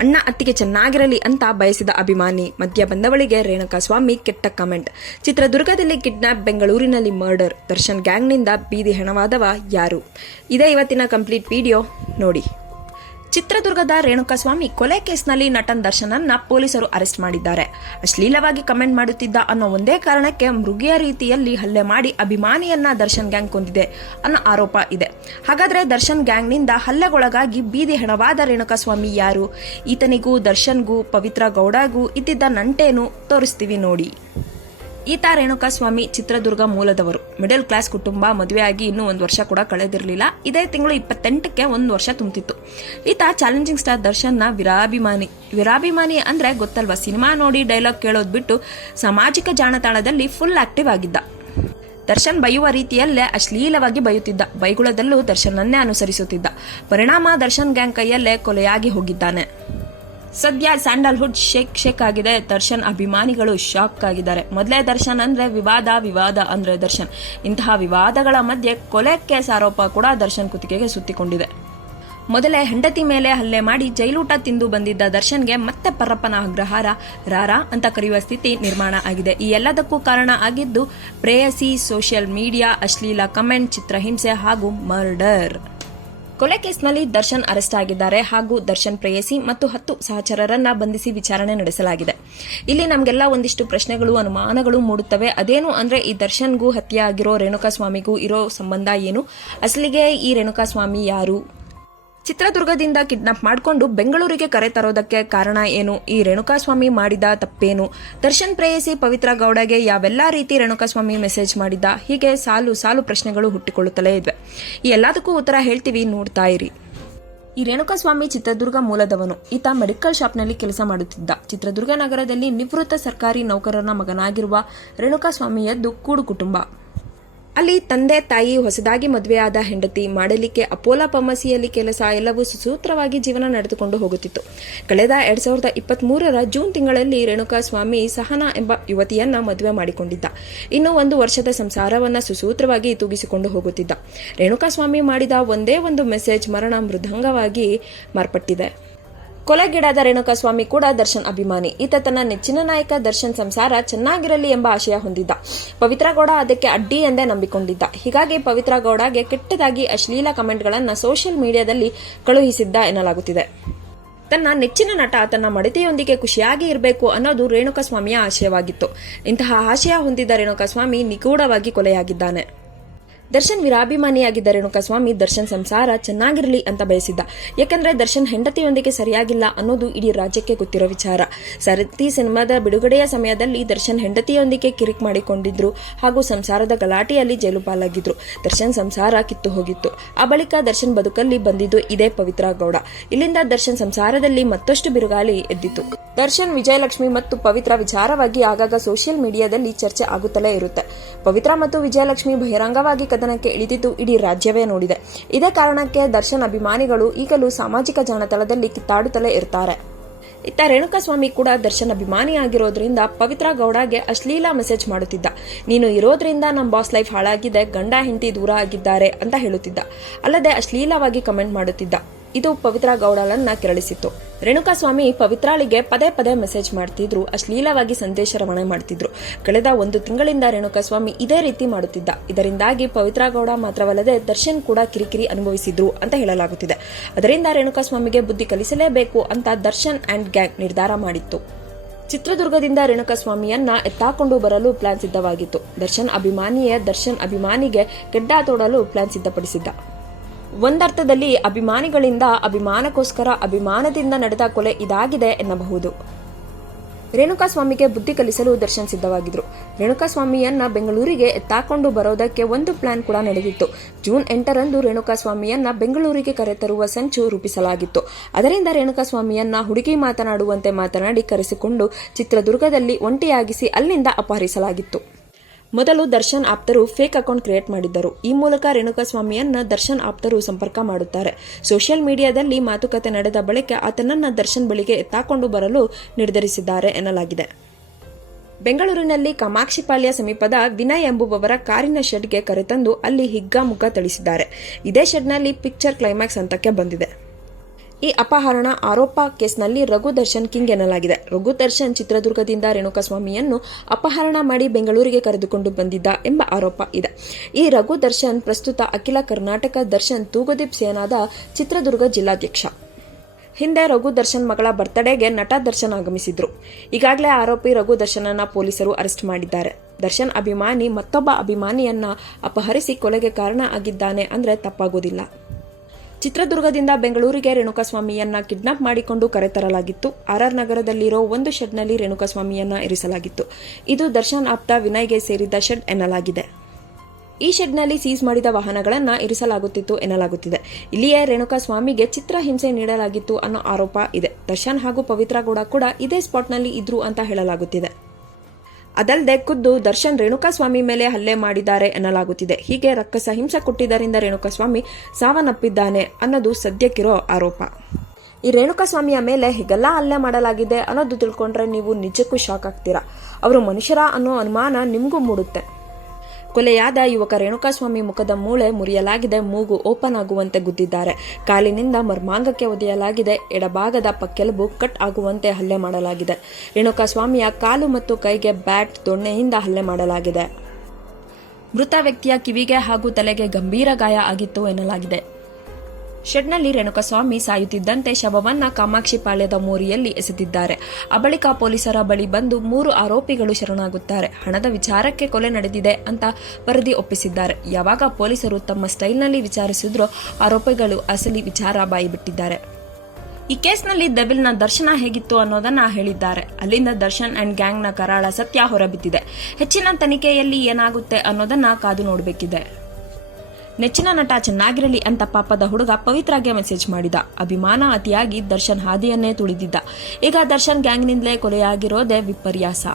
ಅಣ್ಣ ಅತ್ತಿಗೆ ಚೆನ್ನಾಗಿರಲಿ ಅಂತ ಬಯಸಿದ ಅಭಿಮಾನಿ ಮಧ್ಯ ಬಂದವಳಿಗೆ ರೇಣುಕಾ ಸ್ವಾಮಿ ಕೆಟ್ಟ ಕಮೆಂಟ್. ಚಿತ್ರದುರ್ಗದಲ್ಲಿ ಕಿಡ್ನಾಪ್ ಬೆಂಗಳೂರಿನಲ್ಲಿ ಮರ್ಡರ್. ದರ್ಶನ್ ಗ್ಯಾಂಗ್ನಿಂದ ಬೀದಿ ಹೆಣವಾದವ ಯಾರು? ಇದೇ ಇವತ್ತಿನ ಕಂಪ್ಲೀಟ್ ವಿಡಿಯೋ ನೋಡಿ. ಚಿತ್ರದುರ್ಗದ ರೇಣುಕಾಸ್ವಾಮಿ ಕೊಲೆ ಕೇಸ್ನಲ್ಲಿ ನಟನ್ ದರ್ಶನನ್ನ ಪೊಲೀಸರು ಅರೆಸ್ಟ್ ಮಾಡಿದ್ದಾರೆ. ಅಶ್ಲೀಲವಾಗಿ ಕಮೆಂಟ್ ಮಾಡುತ್ತಿದ್ದ ಅನ್ನೋ ಒಂದೇ ಕಾರಣಕ್ಕೆ ಮೃಗಿಯ ರೀತಿಯಲ್ಲಿ ಹಲ್ಲೆ ಮಾಡಿ ಅಭಿಮಾನಿಯನ್ನ ದರ್ಶನ್ ಗ್ಯಾಂಗ್ ಕೊಂದಿದೆ ಅನ್ನೋ ಆರೋಪ ಇದೆ. ಹಾಗಾದ್ರೆ ದರ್ಶನ್ ಗ್ಯಾಂಗ್ನಿಂದ ಹಲ್ಲೆಗೊಳಗಾಗಿ ಬೀದಿ ಹೆಣವಾದ ರೇಣುಕಾಸ್ವಾಮಿ ಯಾರು? ಈತನಿಗೂ ದರ್ಶನ್ಗೂ ಪವಿತ್ರ ಗೌಡಗೂ ಇದ್ದಿದ್ದ ನಂಟೇನು ತೋರಿಸ್ತೀವಿ ನೋಡಿ. ಈತ ರೇಣುಕಾಸ್ವಾಮಿ ಚಿತ್ರದುರ್ಗ ಮೂಲದವರು. ಮಿಡಲ್ ಕ್ಲಾಸ್ ಕುಟುಂಬ, ಮದುವೆಯಾಗಿ ಇನ್ನೂ ಒಂದು ವರ್ಷ ಕೂಡ ಕಳೆದಿರಲಿಲ್ಲ. ಇದೇ ತಿಂಗಳು ಇಪ್ಪತ್ತೆಂಟಕ್ಕೆ ಒಂದು ವರ್ಷ ತುಂಬಿತ್ತು ಈತ ಚಾಲೆಂಜಿಂಗ್ ಸ್ಟಾರ್ ದರ್ಶನ್ನ ವಿರಾಭಿಮಾನಿ. ವಿರಾಭಿಮಾನಿ ಅಂದ್ರೆ ಗೊತ್ತಲ್ವಾ? ಸಿನಿಮಾ ನೋಡಿ ಡೈಲಾಗ್ ಕೇಳೋದು ಬಿಟ್ಟು ಸಾಮಾಜಿಕ ಜಾಲತಾಣದಲ್ಲಿ ಫುಲ್ ಆಕ್ಟಿವ್ ಆಗಿದ್ದ. ದರ್ಶನ್ ಬೈಯುವ ರೀತಿಯಲ್ಲೇ ಅಶ್ಲೀಲವಾಗಿ ಬೈಯುತ್ತಿದ್ದ. ಬೈಗುಳದಲ್ಲೂ ದರ್ಶನನ್ನೇ ಅನುಸರಿಸುತ್ತಿದ್ದ. ಪರಿಣಾಮ ದರ್ಶನ್ ಗ್ಯಾಂಗ್ ಕೈಯಲ್ಲೇ ಕೊಲೆಯಾಗಿ ಹೋಗಿದ್ದಾನೆ. ಸದ್ಯ ಸ್ಯಾಂಡಲ್ವುಡ್ ಶೇಕ್ ಶೇಕ್ ಆಗಿದೆ. ದರ್ಶನ್ ಅಭಿಮಾನಿಗಳು ಶಾಕ್ ಆಗಿದ್ದಾರೆ. ಮೊದಲೇ ದರ್ಶನ್ ಅಂದ್ರೆ ವಿವಾದ ವಿವಾದ ಅಂದ್ರೆ ದರ್ಶನ್. ಇಂತಹ ವಿವಾದಗಳ ಮಧ್ಯೆ ಕೊಲೆ ಕೇಸ್ ಆರೋಪ ಕೂಡ ದರ್ಶನ್ ಕುತ್ತಿಗೆಗೆ ಸುತ್ತಿಕೊಂಡಿದೆ. ಮೊದಲೇ ಹೆಂಡತಿ ಮೇಲೆ ಹಲ್ಲೆ ಮಾಡಿ ಜೈಲೂಟ ತಿಂದು ಬಂದಿದ್ದ ದರ್ಶನ್ಗೆ ಮತ್ತೆ ಪರಪ್ಪನ ಅಗ್ರಹಾರ ರಾರಾ ಅಂತ ಕರೆಯುವ ಸ್ಥಿತಿ ನಿರ್ಮಾಣ ಆಗಿದೆ. ಈ ಎಲ್ಲದಕ್ಕೂ ಕಾರಣ ಆಗಿದ್ದು, ಪ್ರೇಯಸಿ ಸೋಷಿಯಲ್ ಮೀಡಿಯಾ, ಅಶ್ಲೀಲ ಕಮೆಂಟ್, ಚಿತ್ರಹಿಂಸೆ ಹಾಗೂ ಮರ್ಡರ್. ಕೊಲೆ ಕೇಸ್ನಲ್ಲಿ ದರ್ಶನ್ ಅರೆಸ್ಟ್ ಆಗಿದ್ದಾರೆ ಹಾಗೂ ದರ್ಶನ್ ಪ್ರೇಯಸಿ ಮತ್ತು ಹತ್ತು ಸಹಚರರನ್ನ ಬಂಧಿಸಿ ವಿಚಾರಣೆ ನಡೆಸಲಾಗಿದೆ. ಇಲ್ಲಿ ನಮಗೆಲ್ಲ ಒಂದಿಷ್ಟು ಪ್ರಶ್ನೆಗಳು, ಅನುಮಾನಗಳು ಮೂಡುತ್ತವೆ. ಅದೇನು ಅಂದ್ರೆ ಈ ದರ್ಶನ್ಗೂ ಹತ್ಯೆ ಆಗಿರೋ ರೇಣುಕಾಸ್ವಾಮಿಗೂ ಇರೋ ಸಂಬಂಧ ಏನು? ಅಸಲಿಗೆ ಈ ರೇಣುಕಾಸ್ವಾಮಿ ಯಾರು? ಚಿತ್ರದುರ್ಗದಿಂದ ಕಿಡ್ನಾಪ್ ಮಾಡಿಕೊಂಡು ಬೆಂಗಳೂರಿಗೆ ಕರೆ ತರೋದಕ್ಕೆ ಕಾರಣ ಏನು? ಈ ರೇಣುಕಾಸ್ವಾಮಿ ಮಾಡಿದ ತಪ್ಪೇನು? ದರ್ಶನ್ ಪ್ರೇಯಸಿ ಪವಿತ್ರ ಗೌಡಗೆ ಯಾವೆಲ್ಲ ರೀತಿ ರೇಣುಕಾಸ್ವಾಮಿ ಮೆಸೇಜ್ ಮಾಡಿದ್ದ ಹೀಗೆ ಸಾಲು ಸಾಲು ಪ್ರಶ್ನೆಗಳು ಹುಟ್ಟಿಕೊಳ್ಳುತ್ತಲೇ ಇದ್ವೆ ಈ ಎಲ್ಲದಕ್ಕೂ ಉತ್ತರ ಹೇಳ್ತೀವಿ, ನೋಡ್ತಾ ಇರಿ. ಈ ರೇಣುಕಾಸ್ವಾಮಿ ಚಿತ್ರದುರ್ಗ ಮೂಲದವನು. ಈತ ಮೆಡಿಕಲ್ ಶಾಪ್ನಲ್ಲಿ ಕೆಲಸ ಮಾಡುತ್ತಿದ್ದ. ಚಿತ್ರದುರ್ಗ ನಗರದಲ್ಲಿ ನಿವೃತ್ತ ಸರ್ಕಾರಿ ನೌಕರರ ಮಗನಾಗಿರುವ ರೇಣುಕಾಸ್ವಾಮಿಯದ್ದು ಕೂಡು ಕುಟುಂಬ. ಅಲ್ಲಿ ತಂದೆ ತಾಯಿ ಹೊಸದಾಗಿ ಮದುವೆಯಾದ ಹೆಂಡತಿ ಮಾಡಲಿಕ್ಕೆ ಅಪೋಲಾ ಫಾರ್ಮಸಿಯಲ್ಲಿ ಕೆಲಸ ಎಲ್ಲವೂ ಸುಸೂತ್ರವಾಗಿ ಜೀವನ ನಡೆದುಕೊಂಡು ಹೋಗುತ್ತಿತ್ತು. ಕಳೆದ ಎರಡ್ ಸಾವಿರದ ಇಪ್ಪತ್ತ್ ಮೂರರ ಜೂನ್ ತಿಂಗಳಲ್ಲಿ ರೇಣುಕಾ ಸ್ವಾಮಿ ಸಹನಾ ಎಂಬ ಯುವತಿಯನ್ನ ಮದುವೆ ಮಾಡಿಕೊಂಡಿದ್ದ. ಇನ್ನು ಒಂದು ವರ್ಷದ ಸಂಸಾರವನ್ನ ಸುಸೂತ್ರವಾಗಿ ತೂಗಿಸಿಕೊಂಡು ಹೋಗುತ್ತಿದ್ದ. ರೇಣುಕಾ ಸ್ವಾಮಿ ಮಾಡಿದ ಒಂದೇ ಒಂದು ಮೆಸೇಜ್ ಮರಣ ಮೃದಂಗವಾಗಿ ಮಾರ್ಪಟ್ಟಿದೆ. ಕೊಲೆಗೀಡಾದ ರೇಣುಕಾಸ್ವಾಮಿ ಕೂಡ ದರ್ಶನ್ ಅಭಿಮಾನಿ. ಈತ ತನ್ನ ನೆಚ್ಚಿನ ನಾಯಕ ದರ್ಶನ್ ಸಂಸಾರ ಚೆನ್ನಾಗಿರಲಿ ಎಂಬ ಆಶಯ ಹೊಂದಿದ್ದ. ಪವಿತ್ರ ಗೌಡ ಅದಕ್ಕೆ ಅಡ್ಡಿ ಎಂದೇ ನಂಬಿಕೊಂಡಿದ್ದ. ಹೀಗಾಗಿ ಪವಿತ್ರ ಗೌಡಗೆ ಕೆಟ್ಟದಾಗಿ ಅಶ್ಲೀಲ ಕಮೆಂಟ್ಗಳನ್ನು ಸೋಷಿಯಲ್ ಮೀಡಿಯಾದಲ್ಲಿ ಕಳುಹಿಸಿದ್ದ ಎನ್ನಲಾಗುತ್ತಿದೆ. ತನ್ನ ನೆಚ್ಚಿನ ನಟ ತನ್ನ ಮಡತೆಯೊಂದಿಗೆ ಖುಷಿಯಾಗಿ ಇರಬೇಕು ಅನ್ನೋದು ರೇಣುಕಾಸ್ವಾಮಿಯ ಆಶಯವಾಗಿತ್ತು. ಇಂತಹ ಆಶಯ ಹೊಂದಿದ್ದ ರೇಣುಕಾಸ್ವಾಮಿ ನಿಗೂಢವಾಗಿ ಕೊಲೆಯಾಗಿದ್ದಾನೆ. ದರ್ಶನ್ ವಿರಾಭಿಮಾನಿಯಾಗಿದ್ದ ರೇಣುಕಾಸ್ವಾಮಿ ದರ್ಶನ್ ಸಂಸಾರ ಚೆನ್ನಾಗಿರಲಿ ಅಂತ ಬಯಸಿದ್ದ. ಯಾಕಂದ್ರೆ ದರ್ಶನ್ ಹೆಂಡತಿಯೊಂದಿಗೆ ಸರಿಯಾಗಿಲ್ಲ ಅನ್ನೋದು ಇಡೀ ರಾಜ್ಯಕ್ಕೆ ಗೊತ್ತಿರೋ ವಿಚಾರ. ಸರತಿ ಸಿನಿಮಾದ ಬಿಡುಗಡೆಯ ಸಮಯದಲ್ಲಿ ದರ್ಶನ್ ಹೆಂಡತಿಯೊಂದಿಗೆ ಕಿರಿಕ್ ಮಾಡಿಕೊಂಡಿದ್ರು ಹಾಗೂ ಸಂಸಾರದ ಗಲಾಟೆಯಲ್ಲಿ ಜೈಲು ಪಾಲಾಗಿದ್ರು. ದರ್ಶನ್ ಸಂಸಾರ ಕಿತ್ತು ಹೋಗಿತ್ತು. ಆ ಬಳಿಕ ದರ್ಶನ್ ಬದುಕಲ್ಲಿ ಬಂದಿದ್ದು ಇದೇ ಪವಿತ್ರ ಗೌಡ. ಇಲ್ಲಿಂದ ದರ್ಶನ್ ಸಂಸಾರದಲ್ಲಿ ಮತ್ತಷ್ಟು ಬಿರುಗಾಳಿ ಎದ್ದಿತು ದರ್ಶನ್, ವಿಜಯಲಕ್ಷ್ಮಿ ಮತ್ತು ಪವಿತ್ರ ವಿಚಾರವಾಗಿ ಆಗಾಗ ಸೋಷಿಯಲ್ ಮೀಡಿಯಾದಲ್ಲಿ ಚರ್ಚೆ ಆಗುತ್ತಲೇ ಇರುತ್ತೆ. ಪವಿತ್ರ ಮತ್ತು ವಿಜಯಲಕ್ಷ್ಮಿ ಬಹಿರಂಗವಾಗಿ ಕದನಕ್ಕೆ ಇಳಿದಿದ್ದು ಇಡೀ ರಾಜ್ಯವೇ ನೋಡಿದೆ. ಇದೇ ಕಾರಣಕ್ಕೆ ದರ್ಶನ್ ಅಭಿಮಾನಿಗಳು ಈಗಲೂ ಸಾಮಾಜಿಕ ಜಾಲತಾಣದಲ್ಲಿ ಕಿತ್ತಾಡುತ್ತಲೇ ಇರ್ತಾರೆ. ಇತ್ತ ರೇಣುಕಾಸ್ವಾಮಿ ಕೂಡ ದರ್ಶನ್ ಅಭಿಮಾನಿಯಾಗಿರೋದ್ರಿಂದ ಪವಿತ್ರ ಗೌಡಗೆ ಅಶ್ಲೀಲ ಮೆಸೇಜ್ ಮಾಡುತ್ತಿದ್ದ. ನೀನು ಇರೋದ್ರಿಂದ ನಮ್ಮ ಬಾಸ್ ಲೈಫ್ ಹಾಳಾಗಿದೆ, ಗಂಡ ಹೆಂಡತಿ ದೂರ ಆಗಿದ್ದಾರೆ ಅಂತ ಹೇಳುತ್ತಿದ್ದ. ಅಲ್ಲದೆ ಅಶ್ಲೀಲವಾಗಿ ಕಮೆಂಟ್ ಮಾಡುತ್ತಿದ್ದ. ಇದು ಪವಿತ್ರ ಗೌಡಳನ್ನ ಕೆರಳಿಸಿತ್ತು. ರೇಣುಕಾಸ್ವಾಮಿ ಪವಿತ್ರಾಳಿಗೆ ಪದೇ ಪದೇ ಮೆಸೇಜ್ ಮಾಡ್ತಿದ್ರು. ಅಶ್ಲೀಲವಾಗಿ ಸಂದೇಶ ರವಾನೆ ಮಾಡ್ತಿದ್ರು. ಕಳೆದ ಒಂದು ತಿಂಗಳಿಂದ ರೇಣುಕಾಸ್ವಾಮಿ ಇದೇ ರೀತಿ ಮಾಡುತ್ತಿದ್ದ. ಇದರಿಂದಾಗಿ ಪವಿತ್ರ ಗೌಡ ಮಾತ್ರವಲ್ಲದೆ ದರ್ಶನ್ ಕೂಡ ಕಿರಿಕಿರಿ ಅನುಭವಿಸಿದ್ರು ಅಂತ ಹೇಳಲಾಗುತ್ತಿದೆ. ಅದರಿಂದ ರೇಣುಕಾಸ್ವಾಮಿಗೆ ಬುದ್ಧಿ ಕಲಿಸಲೇಬೇಕು ಅಂತ ದರ್ಶನ್ ಅಂಡ್ ಗ್ಯಾಂಗ್ ನಿರ್ಧಾರ ಮಾಡಿತ್ತು. ಚಿತ್ರದುರ್ಗದಿಂದ ರೇಣುಕಾಸ್ವಾಮಿಯನ್ನ ಎತ್ತಾಕೊಂಡು ಬರಲು ಪ್ಲಾನ್ ಸಿದ್ಧವಾಗಿತ್ತು. ದರ್ಶನ್ ಅಭಿಮಾನಿಯೇ ದರ್ಶನ್ ಅಭಿಮಾನಿಗೆ ಗೆಡ್ಡ ತೋಡಲು ಪ್ಲಾನ್ ಸಿದ್ಧಪಡಿಸಿದ್ದ. ಒಂದರ್ಥದಲ್ಲಿ ಅಭಿಮಾನಿಗಳಿಂದ ಅಭಿಮಾನಕ್ಕೋಸ್ಕರ ಅಭಿಮಾನದಿಂದ ನಡೆದ ಕೊಲೆ ಇದಾಗಿದೆ ಎನ್ನಬಹುದು. ರೇಣುಕಾಸ್ವಾಮಿಗೆ ಬುದ್ಧಿ ಕಲಿಸಲು ದರ್ಶನ್ ಸಿದ್ಧವಾಗಿದ್ರು. ರೇಣುಕಾಸ್ವಾಮಿಯನ್ನ ಬೆಂಗಳೂರಿಗೆ ಎತ್ತಾಕೊಂಡು ಬರೋದಕ್ಕೆ ಒಂದು ಪ್ಲಾನ್ ಕೂಡ ನಡೆದಿತ್ತು. ಜೂನ್ ಎಂಟರಂದು ರೇಣುಕಾಸ್ವಾಮಿಯನ್ನ ಬೆಂಗಳೂರಿಗೆ ಕರೆತರುವ ಸಂಚು ರೂಪಿಸಲಾಗಿತ್ತು. ಅದರಿಂದ ರೇಣುಕಾಸ್ವಾಮಿಯನ್ನ ಹುಡುಗಿ ಮಾತನಾಡುವಂತೆ ಮಾತನಾಡಿ ಕರೆಸಿಕೊಂಡು ಚಿತ್ರದುರ್ಗದಲ್ಲಿ ಒಂಟಿಯಾಗಿಸಿ ಅಲ್ಲಿಂದ ಅಪಹರಿಸಲಾಗಿತ್ತು. ಮೊದಲು ದರ್ಶನ್ ಆಪ್ತರು ಫೇಕ್ ಅಕೌಂಟ್ ಕ್ರಿಯೇಟ್ ಮಾಡಿದ್ದರು. ಈ ಮೂಲಕ ರೇಣುಕಾಸ್ವಾಮಿಯನ್ನ ದರ್ಶನ್ ಆಪ್ತರು ಸಂಪರ್ಕ ಮಾಡುತ್ತಾರೆ. ಸೋಷಿಯಲ್ ಮೀಡಿಯಾದಲ್ಲಿ ಮಾತುಕತೆ ನಡೆದ ಬಳಿಕ ಆತನನ್ನ ದರ್ಶನ್ ಬಳಿಗೆ ಎತ್ತಾಕೊಂಡು ಬರಲು ನಿರ್ಧರಿಸಿದ್ದಾರೆ ಎನ್ನಲಾಗಿದೆ. ಬೆಂಗಳೂರಿನಲ್ಲಿ ಕಾಮಾಕ್ಷಿಪಾಳ್ಯ ಸಮೀಪದ ವಿನಯ್ ಎಂಬುವವರ ಕಾರಿನ ಶೆಡ್ಗೆ ಕರೆತಂದು ಅಲ್ಲಿ ಹಿಗ್ಗಾಮುಗ್ಗ ಥಳಿಸಿದ್ದಾರೆ. ಇದೇ ಶೆಡ್ನಲ್ಲಿ ಪಿಕ್ಚರ್ ಕ್ಲೈಮ್ಯಾಕ್ಸ್ ಹಂತಕ್ಕೆ ಬಂದಿದೆ. ಈ ಅಪಹರಣ ಆರೋಪ ಕೇಸ್ನಲ್ಲಿ ರಘು ದರ್ಶನ್ ಕಿಂಗ್ ಎನ್ನಲಾಗಿದೆ. ರಘು ದರ್ಶನ್ ಚಿತ್ರದುರ್ಗದಿಂದ ರೇಣುಕಾಸ್ವಾಮಿಯನ್ನು ಅಪಹರಣ ಮಾಡಿ ಬೆಂಗಳೂರಿಗೆ ಕರೆದುಕೊಂಡು ಬಂದಿದ್ದ ಎಂಬ ಆರೋಪ ಇದೆ. ಈ ರಘು ದರ್ಶನ್ ಪ್ರಸ್ತುತ ಅಖಿಲ ಕರ್ನಾಟಕ ದರ್ಶನ್ ತೂಗುದೀಪ್ ಸೇನಾದ ಚಿತ್ರದುರ್ಗ ಜಿಲ್ಲಾಧ್ಯಕ್ಷ. ಹಿಂದೆ ರಘು ದರ್ಶನ್ ಮಗಳ ಬರ್ತ್ಡೇಗೆ ನಟ ದರ್ಶನ್ ಆಗಮಿಸಿದ್ರು. ಈಗಾಗಲೇ ಆರೋಪಿ ರಘು ದರ್ಶನನ್ನ ಪೊಲೀಸರು ಅರೆಸ್ಟ್ ಮಾಡಿದ್ದಾರೆ. ದರ್ಶನ್ ಅಭಿಮಾನಿ ಮತ್ತೊಬ್ಬ ಅಭಿಮಾನಿಯನ್ನ ಅಪಹರಿಸಿ ಕೊಲೆಗೆ ಕಾರಣ ಆಗಿದ್ದಾನೆ ಅಂದ್ರೆ ತಪ್ಪಾಗೋದಿಲ್ಲ. ಚಿತ್ರದುರ್ಗದಿಂದ ಬೆಂಗಳೂರಿಗೆ ರೇಣುಕಾಸ್ವಾಮಿಯನ್ನ ಕಿಡ್ನಾಪ್ ಮಾಡಿಕೊಂಡು ಕರೆತರಲಾಗಿತ್ತು ಆರ್ಆರ್ ನಗರದಲ್ಲಿರೋ ಒಂದು ಶೆಡ್ನಲ್ಲಿ ರೇಣುಕಾಸ್ವಾಮಿಯನ್ನ ಇರಿಸಲಾಗಿತ್ತು. ಇದು ದರ್ಶನ್ ಆಪ್ತ ವಿನಯ್ಗೆ ಸೇರಿದ್ದ ಶೆಡ್ ಎನ್ನಲಾಗಿದೆ. ಈ ಶೆಡ್ನಲ್ಲಿ ಸೀಸ್ ಮಾಡಿದ ವಾಹನಗಳನ್ನು ಇರಿಸಲಾಗುತ್ತಿತ್ತು ಎನ್ನಲಾಗುತ್ತಿದೆ. ಇಲ್ಲಿಯೇ ರೇಣುಕಾ ಸ್ವಾಮಿಗೆ ಚಿತ್ರ ಹಿಂಸೆ ನೀಡಲಾಗಿತ್ತು ಅನ್ನೋ ಆರೋಪ ಇದೆ. ದರ್ಶನ್ ಹಾಗೂ ಪವಿತ್ರ ಗೌಡ ಕೂಡ ಇದೇ ಸ್ಪಾಟ್ನಲ್ಲಿ ಇದ್ರು ಅಂತ ಹೇಳಲಾಗುತ್ತಿದೆ. ಅದಲ್ಲದೆ ಖುದ್ದು ದರ್ಶನ್ ರೇಣುಕಾಸ್ವಾಮಿ ಮೇಲೆ ಹಲ್ಲೆ ಮಾಡಿದ್ದಾರೆ ಎನ್ನಲಾಗುತ್ತಿದೆ. ಹೀಗೆ ರಕ್ಕಸ ಹಿಂಸೆ ಕೊಟ್ಟಿದ್ದರಿಂದ ರೇಣುಕಾಸ್ವಾಮಿ ಸಾವನ್ನಪ್ಪಿದ್ದಾನೆ ಅನ್ನೋದು ಸದ್ಯಕ್ಕಿರೋ ಆರೋಪ. ಈ ರೇಣುಕಾಸ್ವಾಮಿಯ ಮೇಲೆ ಹೀಗೆಲ್ಲ ಹಲ್ಲೆ ಮಾಡಲಾಗಿದೆ ಅನ್ನೋದು ತಿಳ್ಕೊಂಡ್ರೆ ನೀವು ನಿಜಕ್ಕೂ ಶಾಕ್ ಆಗ್ತೀರಾ. ಅವರು ಮನುಷ್ಯರ ಅನ್ನೋ ಅನುಮಾನ ನಿಮಗೂ ಮೂಡುತ್ತೆ. ಕೊಲೆಯಾದ ಯುವಕ ರೇಣುಕಾಸ್ವಾಮಿ ಮುಖದ ಮೂಳೆ ಮುರಿಯಲಾಗಿದೆ, ಮೂಗು ಓಪನ್ ಆಗುವಂತೆ ಗುದ್ದಿದ್ದಾರೆ. ಕಾಲಿನಿಂದ ಮರ್ಮಾಂಗಕ್ಕೆ ಒದೆಯಲಾಗಿದೆ, ಎಡಭಾಗದ ಪಕ್ಕೆಲುಬು ಕಟ್ ಆಗುವಂತೆ ಹಲ್ಲೆ ಮಾಡಲಾಗಿದೆ. ರೇಣುಕಾಸ್ವಾಮಿಯ ಕಾಲು ಮತ್ತು ಕೈಗೆ ಬ್ಯಾಟ್ ದೊಣ್ಣೆಯಿಂದ ಹಲ್ಲೆ ಮಾಡಲಾಗಿದೆ. ಮೃತ ವ್ಯಕ್ತಿಯ ಕಿವಿಗೆ ಹಾಗೂ ತಲೆಗೆ ಗಂಭೀರ ಗಾಯ ಆಗಿತ್ತು ಎನ್ನಲಾಗಿದೆ. ಶೆಡ್ನಲ್ಲಿ ರೇಣುಕಸ್ವಾಮಿ ಸಾಯುತ್ತಿದ್ದಂತೆ ಶವವನ್ನ ಕಾಮಾಕ್ಷಿ ಪಾಳ್ಯದ ಮೋರಿಯಲ್ಲಿ ಎಸೆದಿದ್ದಾರೆ. ಆ ಬಳಿಕ ಪೊಲೀಸರ ಬಳಿ ಬಂದು ಮೂರು ಆರೋಪಿಗಳು ಶರಣಾಗುತ್ತಾರೆ. ಹಣದ ವಿಚಾರಕ್ಕೆ ಕೊಲೆ ನಡೆದಿದೆ ಅಂತ ವರದಿ ಒಪ್ಪಿಸಿದ್ದಾರೆ. ಯಾವಾಗ ಪೊಲೀಸರು ತಮ್ಮ ಸ್ಟೈಲ್ನಲ್ಲಿ ವಿಚಾರಿಸಿದ್ರೋ ಆರೋಪಿಗಳು ಅಸಲಿ ವಿಚಾರ ಬಾಯಿಬಿಟ್ಟಿದ್ದಾರೆ. ಈ ಕೇಸ್ನಲ್ಲಿ ದೆಬಿಲ್ನ ದರ್ಶನ ಹೇಗಿತ್ತು ಅನ್ನೋದನ್ನ ಹೇಳಿದ್ದಾರೆ. ಅಲ್ಲಿಂದ ದರ್ಶನ್ ಅಂಡ್ ಗ್ಯಾಂಗ್ನ ಕರಾಳ ಸತ್ಯ ಹೊರಬಿದ್ದಿದೆ. ಹೆಚ್ಚಿನ ತನಿಖೆಯಲ್ಲಿ ಏನಾಗುತ್ತೆ ಅನ್ನೋದನ್ನ ಕಾದು ನೋಡಬೇಕಿದೆ. ನೆಚ್ಚಿನ ನಟ ಚೆನ್ನಾಗಿರಲಿ ಅಂತ ಪಾಪದ ಹುಡುಗ ಪವಿತ್ರಾಗೆ ಮೆಸೇಜ್ ಮಾಡಿದ. ಅಭಿಮಾನ ಅತಿಯಾಗಿ ದರ್ಶನ್ ಹಾದಿಯನ್ನೇ ತುಳಿದಿದ್ದ. ಈಗ ದರ್ಶನ್ ಗ್ಯಾಂಗ್ನಿಂದಲೇ ಕೊಲೆಯಾಗಿರೋದೇ ವಿಪರ್ಯಾಸ.